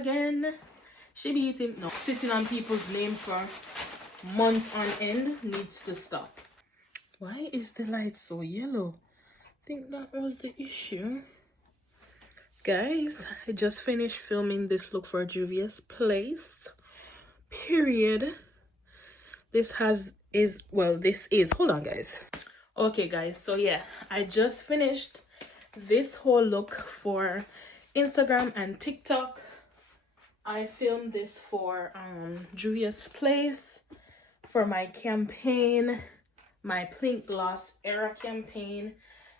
Again, she be eating, no, sitting on people's name for months on end needs to stop. Why is the light so yellow? I think that was the issue. Guys, I just finished filming this look for Juvia's Place. Period. This is hold on guys. Okay guys, so yeah, I just finished this whole look for Instagram and TikTok. I filmed this for Juvia's Place for my campaign, my Pink Gloss Era campaign,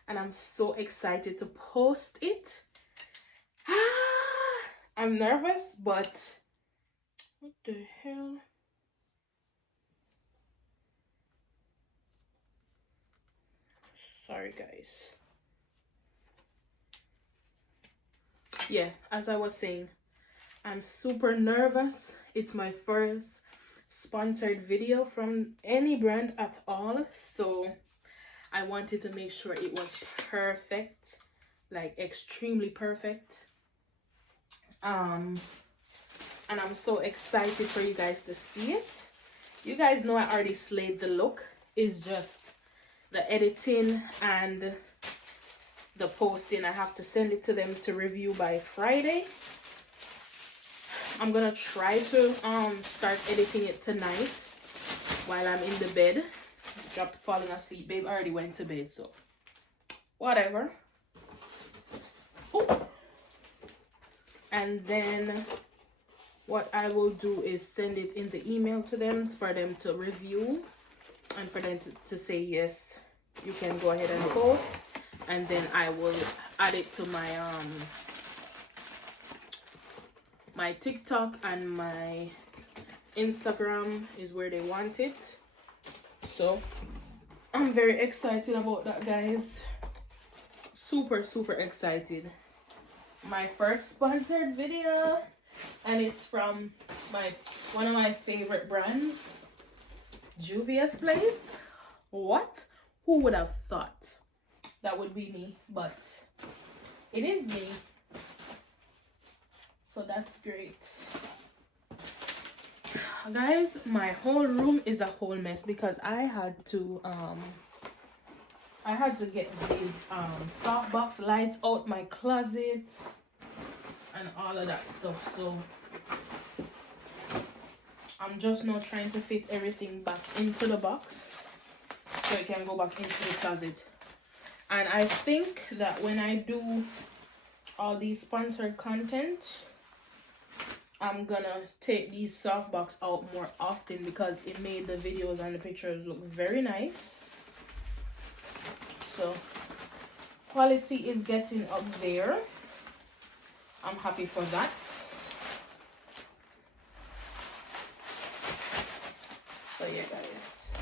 and I'm so excited to post it. I'm nervous, but what the hell? Sorry guys. Yeah, as I was saying, I'm super nervous. It's my first sponsored video from any brand at all, so I wanted to make sure it was perfect, like extremely perfect. And I'm so excited for you guys to see it. You guys know I already slayed the look. It's just the editing and the posting. I have to send it to them to review by Friday. I'm gonna try to start editing it tonight while I'm in the bed, falling asleep. Babe already went to bed, so whatever. Ooh. And then what I will do is send it in the email to them for them to review and for them to say yes, you can go ahead and post, and then I will add it to my my TikTok and my Instagram is where they want it. So I'm very excited about that, guys. Super excited. My first sponsored video, and it's from one of my favorite brands, Juvia's Place. What? Who would have thought that would be me? But it is me. So that's great. Guys, my whole room is a whole mess because I had to get these softbox lights out my closet and all of that stuff. So I'm just now trying to fit everything back into the box so it can go back into the closet. And I think that when I do all these sponsored content, I'm gonna take these softbox out more often because it made the videos and the pictures look very nice. So quality is getting up there. I'm happy for that. So yeah guys,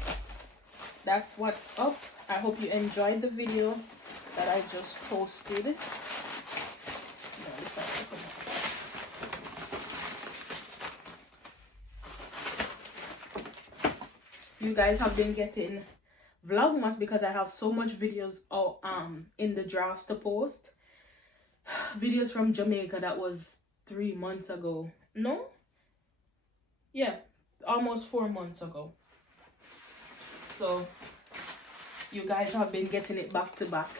that's what's up. I hope you enjoyed the video that I just posted. You guys have been getting Vlogmas because I have so much videos out in the drafts to post. Videos from Jamaica that was 3 months ago. No? Yeah, almost 4 months ago. So you guys have been getting it back to back.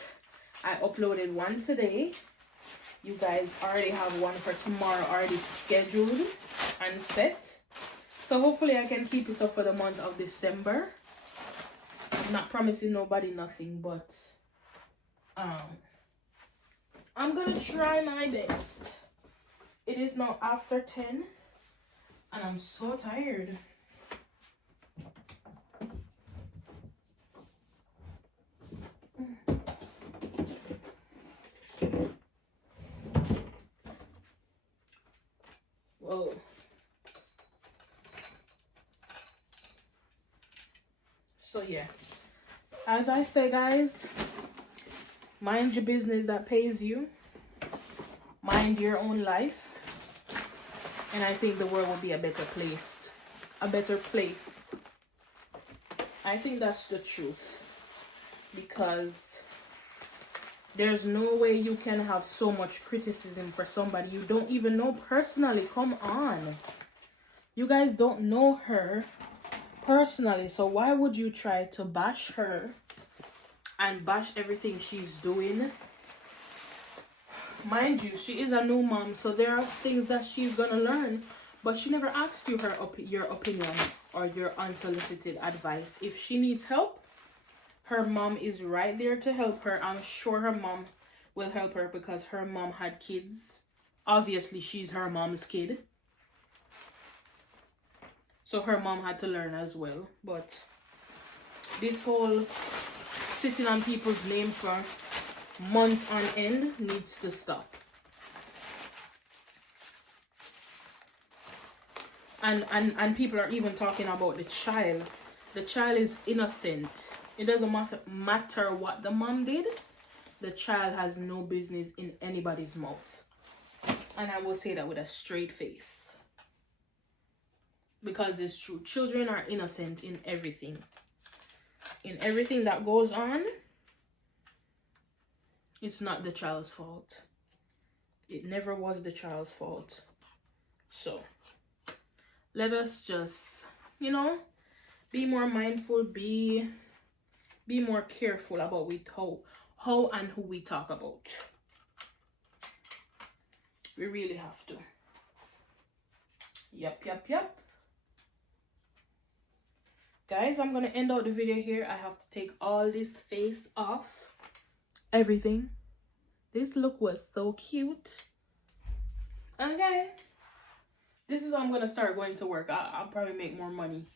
I uploaded one today. You guys already have one for tomorrow already scheduled and set. So hopefully I can keep it up for the month of December. I'm not promising nobody nothing, but I'm gonna try my best. It is now after 10 and I'm so tired. Whoa. So yeah, as I say guys, mind your business that pays you, mind your own life, and I think the world will be a better place. I think that's the truth, because There's no way you can have so much criticism for somebody you don't even know personally. Come on. You guys don't know her personally, so why would you try to bash her and bash everything she's doing? Mind you, she is a new mom, so there are things that she's gonna learn, but she never asked you your opinion or your unsolicited advice. If she needs help, her mom is right there to help her. I'm sure her mom will help her because her mom had kids. Obviously, she's her mom's kid, so her mom had to learn as well. But this whole sitting on people's name for months on end needs to stop. And people are even talking about the child. The child is innocent. It doesn't matter what the mom did. The child has no business in anybody's mouth. And I will say that with a straight face. Because it's true. Children are innocent in everything. In everything that goes on, it's not the child's fault. It never was the child's fault. So, let us just, you know, be more mindful, be more careful about how and who we talk about. We really have to. Yep. Guys, I'm gonna end out the video here. I have to take all this face off. Everything. This look was so cute. Okay. This is how I'm gonna start going to work. I'll probably make more money.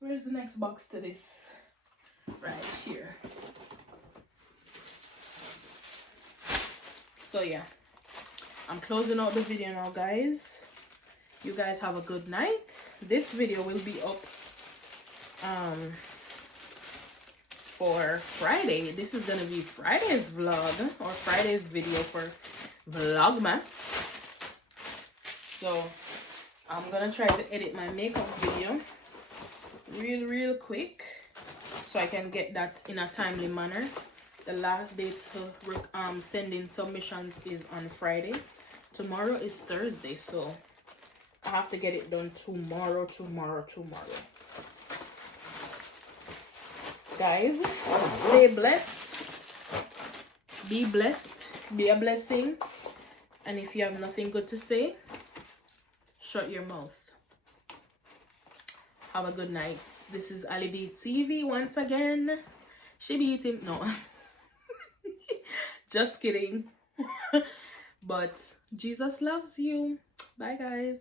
Where's the next box to this? Right here. So yeah, I'm closing out the video now, guys. You guys have a good night. This video will be up for Friday. This is gonna be Friday's vlog or Friday's video for Vlogmas. So I'm gonna try to edit my makeup video real quick so I can get that in a timely manner. The last date to send in submissions is on Friday. Tomorrow is Thursday, so I have to get it done tomorrow. Guys, stay blessed. Be blessed. Be a blessing. And if you have nothing good to say, shut your mouth. Have a good night. This is Ali B TV once again. She be eating. No. Just kidding. But Jesus loves you. Bye, guys.